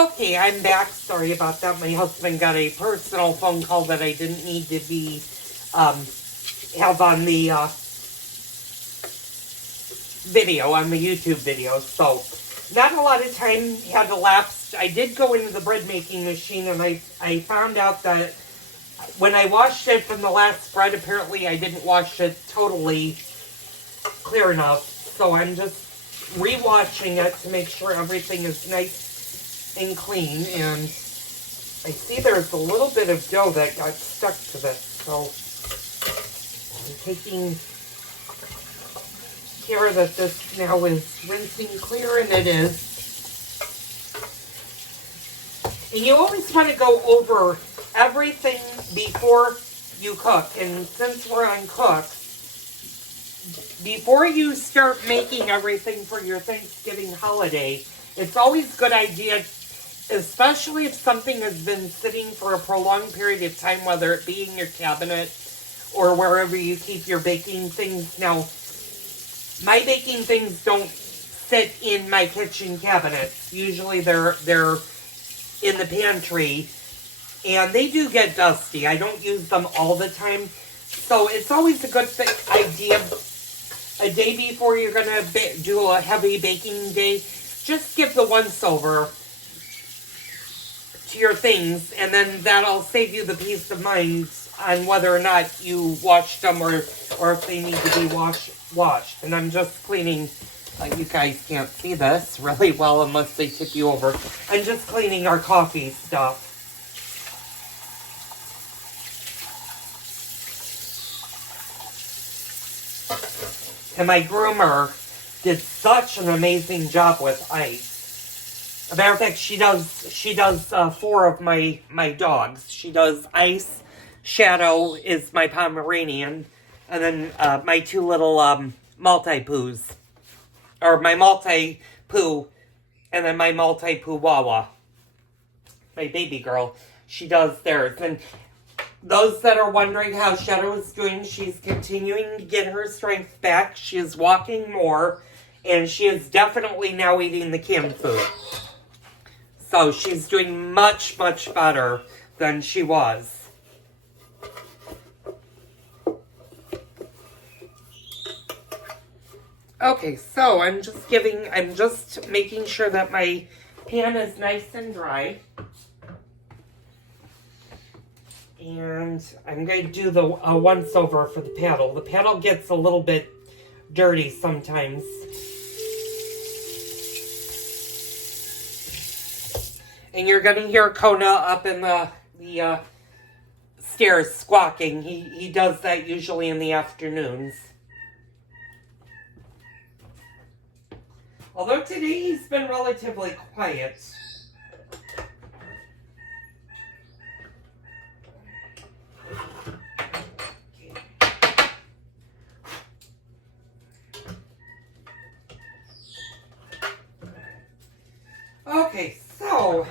Okay, I'm back. Sorry about that. My husband got a personal phone call that I didn't need to be, have on the, video, on the YouTube video. So, not a lot of time had elapsed. I did go into the bread making machine and I found out that when I washed it from the last bread, apparently I didn't wash it totally clear enough. So I'm just re-washing it to make sure everything is nice and clean. And I see there's a little bit of dough that got stuck to this. So I'm taking care that this now is rinsing clear, and it is. And you always want to go over everything before you cook. And since we're on cooks, before you start making everything for your Thanksgiving holiday, it's always a good idea, especially if something has been sitting for a prolonged period of time, whether it be in your cabinet or wherever you keep your baking things. Now, my baking things don't sit in my kitchen cabinets. Usually they're in the pantry, and they do get dusty. I don't use them all the time. So it's always a good idea, a day before you're going to do a heavy baking day, just give the once-over to your things, and then that'll save you the peace of mind on whether or not you washed them or if they need to be washed. And I'm just cleaning, you guys can't see this really well unless they tip you over. I'm just cleaning our coffee stuff. And my groomer did such an amazing job with Ice. As a matter of fact, she does 4 of my dogs. She does Ice, Shadow is my Pomeranian, and then my 2 little multi-poos. Or my multi-poo, and then my multi-poo Wawa. My baby girl. She does theirs. And those that are wondering how Shadow is doing, she's continuing to get her strength back. She is walking more, and she is definitely now eating the canned food. So she's doing much, much better than she was. Okay, so I'm just making sure that my pan is nice and dry. And I'm going to do the once-over for the paddle. The paddle gets a little bit dirty sometimes. And you're going to hear Kona up in the stairs squawking. He does that usually in the afternoons. Although today he's been relatively quiet. Okay, so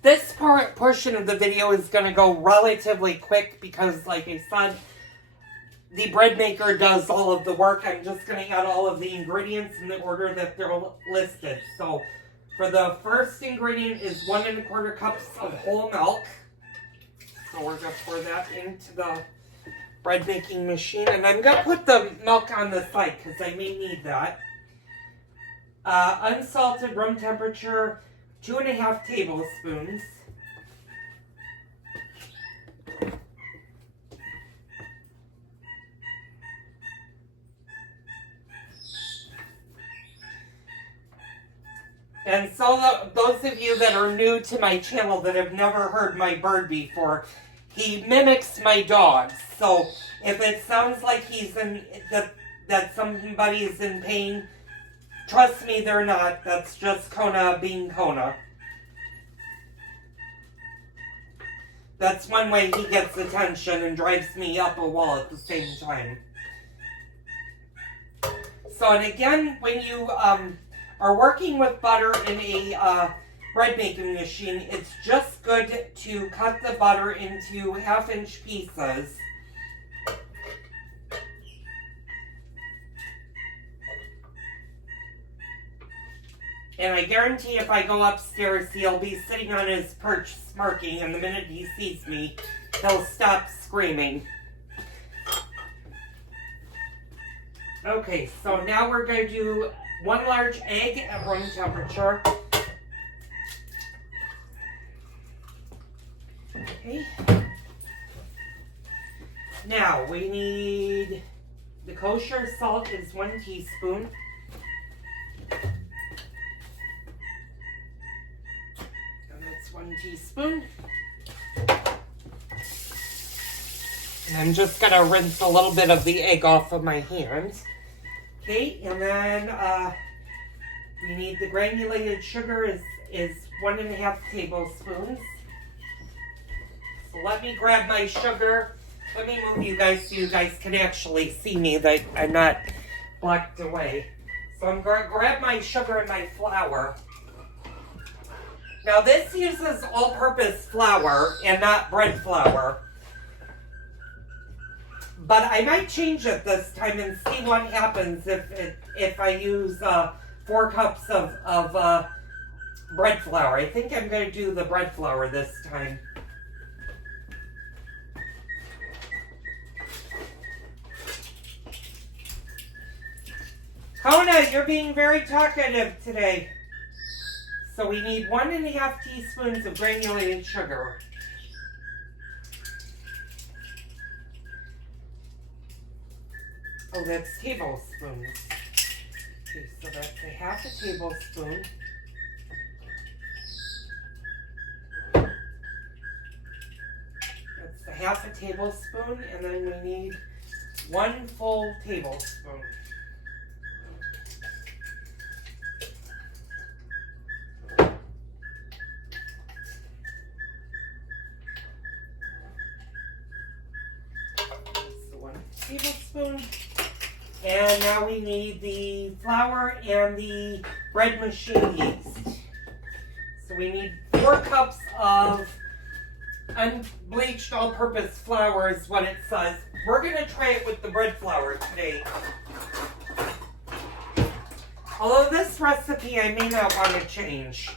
this portion of the video is going to go relatively quick because, like I said, the bread maker does all of the work. I'm just going to add all of the ingredients in the order that they're listed. So, for the first ingredient is 1 1/4 cups of whole milk. So we're going to pour that into the bread making machine. And I'm going to put the milk on the side because I may need that. Unsalted room temperature, 2½ tablespoons. And so those of you that are new to my channel that have never heard my bird before, he mimics my dogs. So if it sounds like he's that somebody is in pain, trust me, they're not. That's just Kona being Kona. That's one way he gets attention and drives me up a wall at the same time. So, and again, when you are working with butter in a bread making machine, it's just good to cut the butter into 1/2-inch pieces. And I guarantee if I go upstairs, he'll be sitting on his perch smirking, and the minute he sees me, he'll stop screaming. Okay, so now we're going to do 1 large egg at room temperature. Okay. Now we need the kosher salt is 1 teaspoon. And that's 1 teaspoon. And I'm just going to rinse a little bit of the egg off of my hands. Okay, and then we need the granulated sugar is 1.5 tablespoons. So let me grab my sugar. Let me move you guys so you guys can actually see me, that I'm not blocked away. So I'm going to grab my sugar and my flour. Now this uses all-purpose flour and not bread flour. But I might change it this time and see what happens if I use 4 cups of bread flour. I think I'm going to do the bread flour this time. Kona, you're being very talkative today. So we need 1.5 teaspoons of granulated sugar. Oh, that's tablespoons. Okay, so that's 1/2 tablespoon. That's 1/2 tablespoon, and then we need 1 full tablespoon. So 1 tablespoon. And now we need the flour and the bread machine yeast. So we need 4 cups of unbleached all-purpose flour is what it says. We're going to try it with the bread flour today. Although this recipe I may not want to change.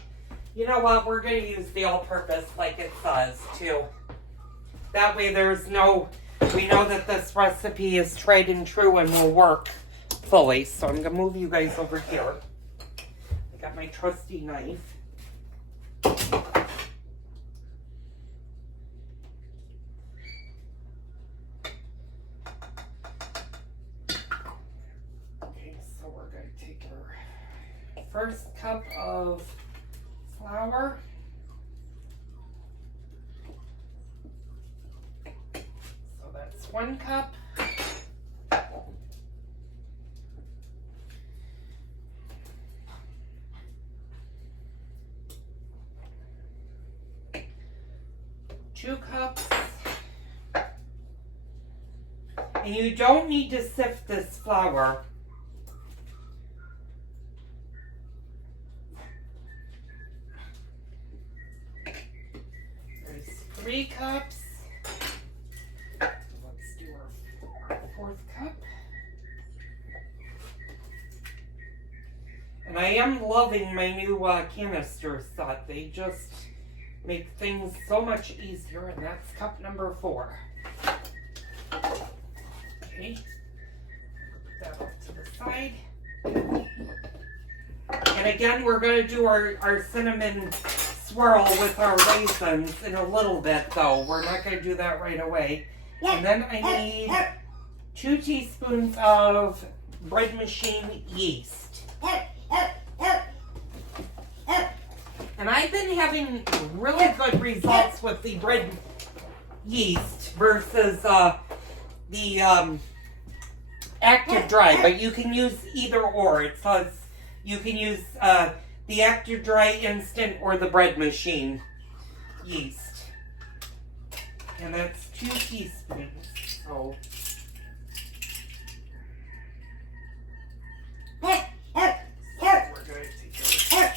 You know what? We're going to use the all-purpose like it says too. That way there's no... We know that this recipe is tried and true and will work fully. So I'm going to move you guys over here. I got my trusty knife. Okay, so we're going to take our first cup of flour. That's 1 cup. Two cups. And you don't need to sift this flour. There's 3 cups. 4th cup. And I am loving my new canister set. They just make things so much easier, and that's cup number 4. Okay, put that off to the side. And again, we're going to do our cinnamon swirl with our raisins in a little bit, though. We're not going to do that right away. And then I need 2 teaspoons of bread machine yeast. And I've been having really good results with the bread yeast versus the active dry, but you can use either or. It says you can use the active dry instant or the bread machine yeast. And that's 2 teaspoons. So we're going to take care.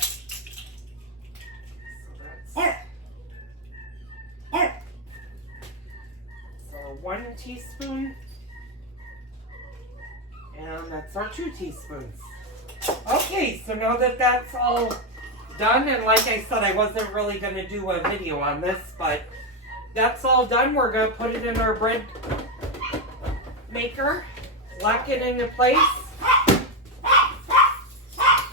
So 1 teaspoon, and that's our 2 teaspoons. Oh, Okay, so now that that's all done, and like I said, I wasn't really going to do a video on this, but that's all done. We're going to put it in our bread maker, lock it into place,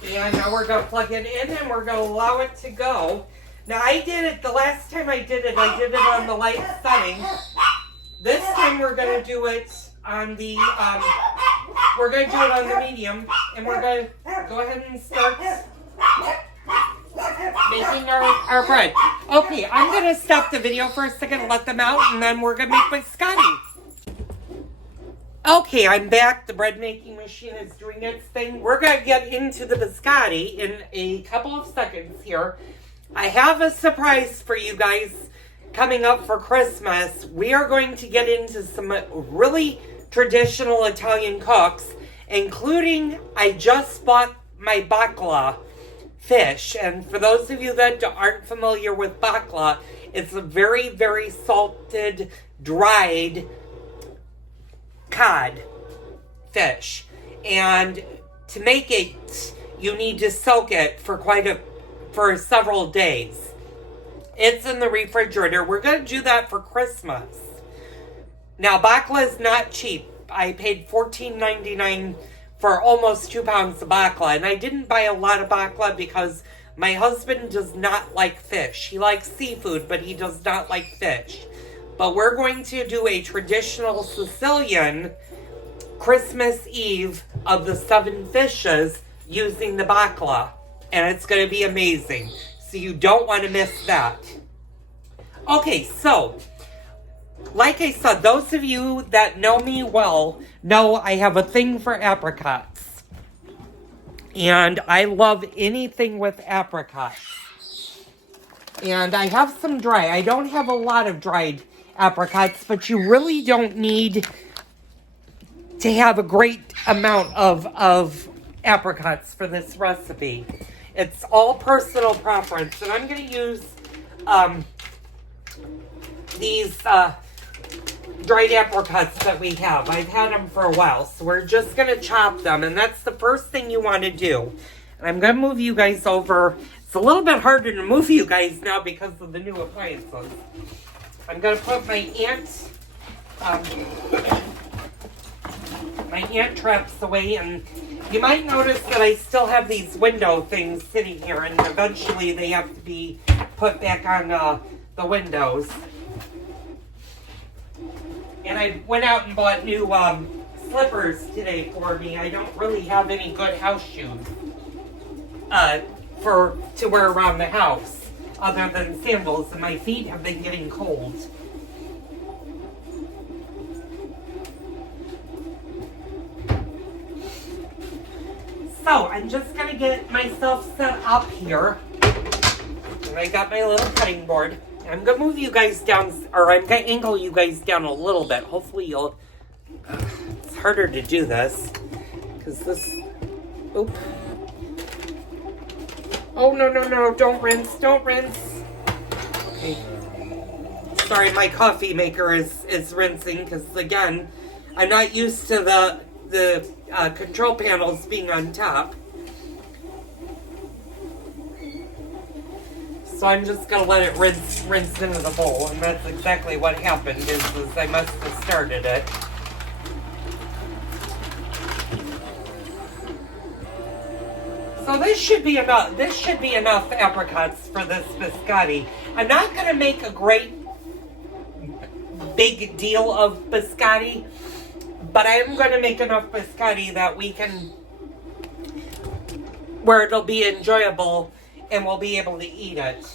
and now we're going to plug it in and we're going to allow it to go. Now I did it, the last time I did it on the light setting. This time we're going to do it on the, medium, and we're going to go ahead and start making our bread. Okay, I'm going to stop the video for a second and let them out, and then we're going to make biscotti. Okay, I'm back. The bread making machine is doing its thing. We're going to get into the biscotti in a couple of seconds here. I have a surprise for you guys coming up for Christmas. We are going to get into some really traditional Italian cooks, including I just bought my bakla fish. And for those of you that aren't familiar with bakla, it's a very, very salted, dried cod fish. And to make it, you need to soak it for several days. It's in the refrigerator. We're going to do that for Christmas. Now, bakla is not cheap. I paid $14.99 for almost 2 pounds of bakla. And I didn't buy a lot of bakla because my husband does not like fish. He likes seafood, but he does not like fish. But we're going to do a traditional Sicilian Christmas Eve of the 7 fishes using the bakla. And it's going to be amazing. So you don't want to miss that. Okay, so like I said, those of you that know me well know I have a thing for apricots. And I love anything with apricots. And I have some dry. I don't have a lot of dried apricots, but you really don't need to have a great amount of apricots for this recipe. It's all personal preference. And I'm going to use these dried apricots that we have. I've had them for a while, so we're just going to chop them, and that's the first thing you want to do. And I'm going to move you guys over. It's a little bit harder to move you guys now because of the new appliances. I'm going to put my ant traps away, and you might notice that I still have these window things sitting here, and eventually they have to be put back on the windows. And I went out and bought new slippers today for me. I don't really have any good house shoes to wear around the house other than sandals, and my feet have been getting cold. So I'm just going to get myself set up here. And I got my little cutting board. I'm going to move you guys down, or I'm going to angle you guys down a little bit. Hopefully you'll, it's harder to do this, because this, oop. Oh, no, don't rinse. Okay. Sorry, my coffee maker is rinsing, because again, I'm not used to the control panels being on top. So I'm just going to let it rinse into the bowl, and that's exactly what happened, is I must have started it. So this should be enough apricots for this biscotti. I'm not going to make a great big deal of biscotti, but I am going to make enough biscotti that we can, where it'll be enjoyable and we'll be able to eat it.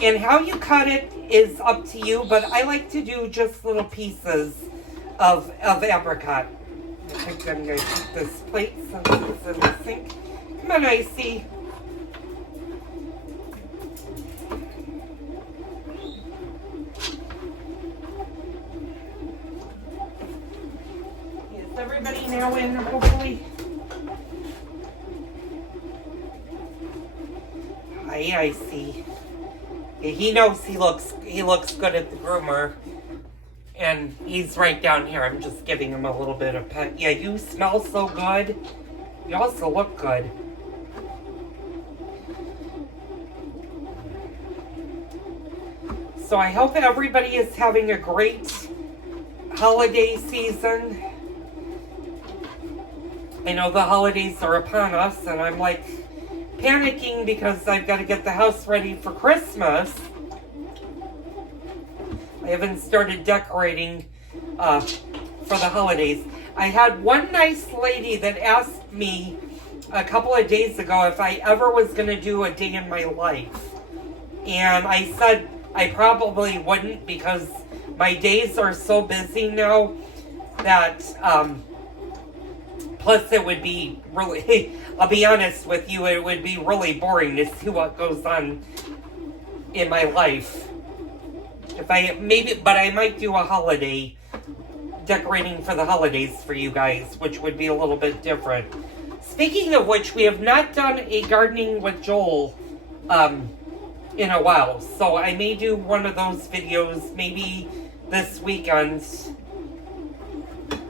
And how you cut it is up to you, but I like to do just little pieces of apricot. I think I'm going to keep this plate since it's in the sink. Come on, Icy. Is everybody now in, hopefully? Hi, Icy. Yeah, he knows he looks good at the groomer. And he's right down here. I'm just giving him a little bit of pet. Yeah, you smell so good. You also look good. So I hope everybody is having a great holiday season. I know the holidays are upon us, and I'm like panicking because I've got to get the house ready for Christmas. I haven't started decorating for the holidays. I had one nice lady that asked me a couple of days ago if I ever was going to do a day in my life. And I said I probably wouldn't because my days are so busy now that, plus it would be really, I'll be honest with you, it would be really boring to see what goes on in my life. But I might do a holiday, decorating for the holidays for you guys, which would be a little bit different. Speaking of which, we have not done a gardening with Joel in a while, so I may do one of those videos maybe this weekend.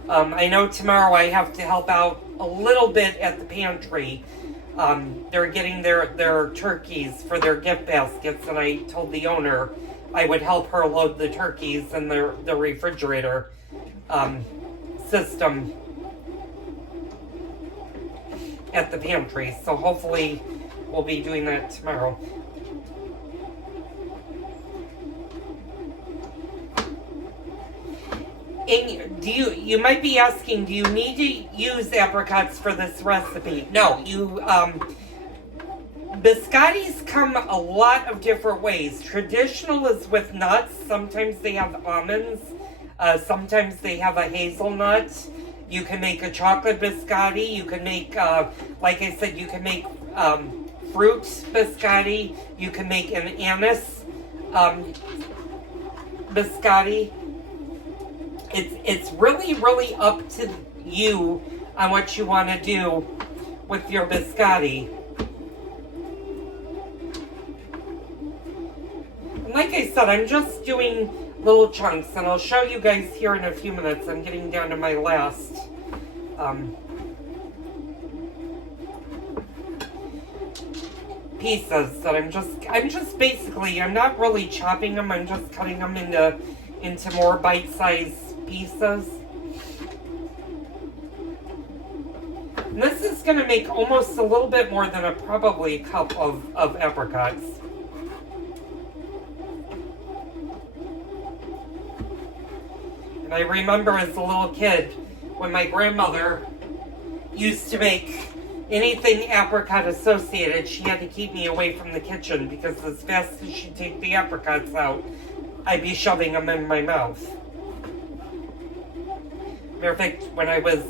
I know tomorrow I have to help out a little bit at the pantry. They're getting their turkeys for their gift baskets, and I told the owner I would help her load the turkeys in the refrigerator system at the pantry. So hopefully we'll be doing that tomorrow. And you might be asking, do you need to use apricots for this recipe? No, Biscottis come a lot of different ways. Traditional is with nuts. Sometimes they have almonds. Sometimes they have a hazelnut. You can make a chocolate biscotti. You can make, like I said, you can make fruit biscotti. You can make an anise biscotti. It's really, really up to you on what you want to do with your biscotti. And like I said, I'm just doing little chunks, and I'll show you guys here in a few minutes. I'm getting down to my last pieces that I'm just basically, I'm not really chopping them, I'm just cutting them into more bite-sized pieces. And this is going to make almost a little bit more than probably a cup of apricots. And I remember as a little kid when my grandmother used to make anything apricot associated, she had to keep me away from the kitchen because as fast as she'd take the apricots out, I'd be shoving them in my mouth. Matter of fact, when I was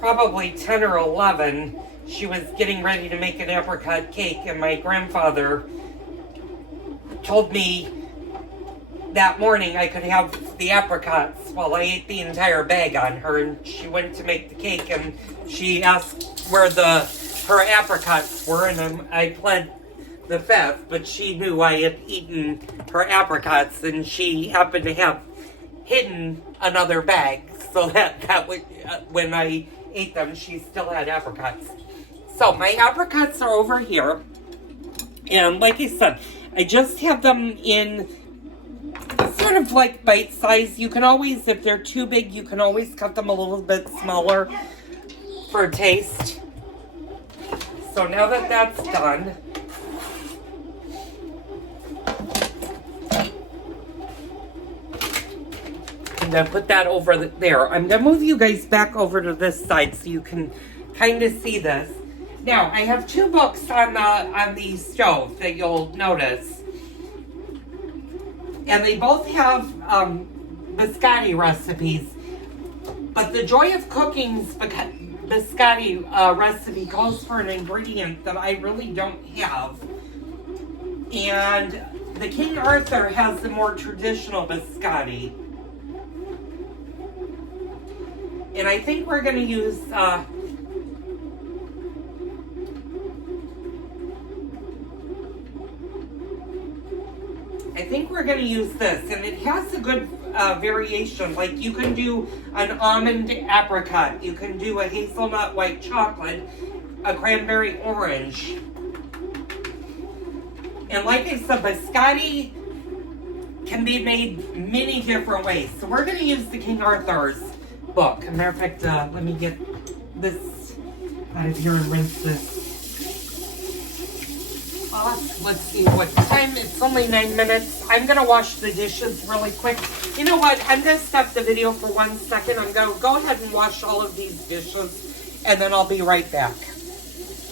probably 10 or 11, she was getting ready to make an apricot cake, and my grandfather told me that morning I could have the apricots while I ate the entire bag on her. And she went to make the cake, and she asked where her apricots were, and I pled the fifth, but she knew I had eaten her apricots, and she happened to have hidden another bag, so that would, when I ate them, she still had apricots. So my apricots are over here, and like I said, I just have them in sort of like bite size. You can always, if they're too big, you can always cut them a little bit smaller for taste. So now that that's done, I'm going to put that over there. I'm going to move you guys back over to this side so you can kind of see this. Now, I have two books on the stove that you'll notice. And they both have biscotti recipes. But the Joy of Cooking's biscotti recipe calls for an ingredient that I really don't have. And the King Arthur has the more traditional biscotti. And I think we're going to use I think we're going to use this, and it has a good variation. Like you can do an almond apricot, you can do a hazelnut white chocolate, a cranberry orange. And like I said, biscotti can be made many different ways. So we're going to use the King Arthur's book. As a matter of fact, let me get this out of here and rinse this off. Let's see what time. It's only 9 minutes. I'm going to wash the dishes really quick. You know what? I'm going to stop the video for 1 second. I'm going to go ahead and wash all of these dishes, and then I'll be right back.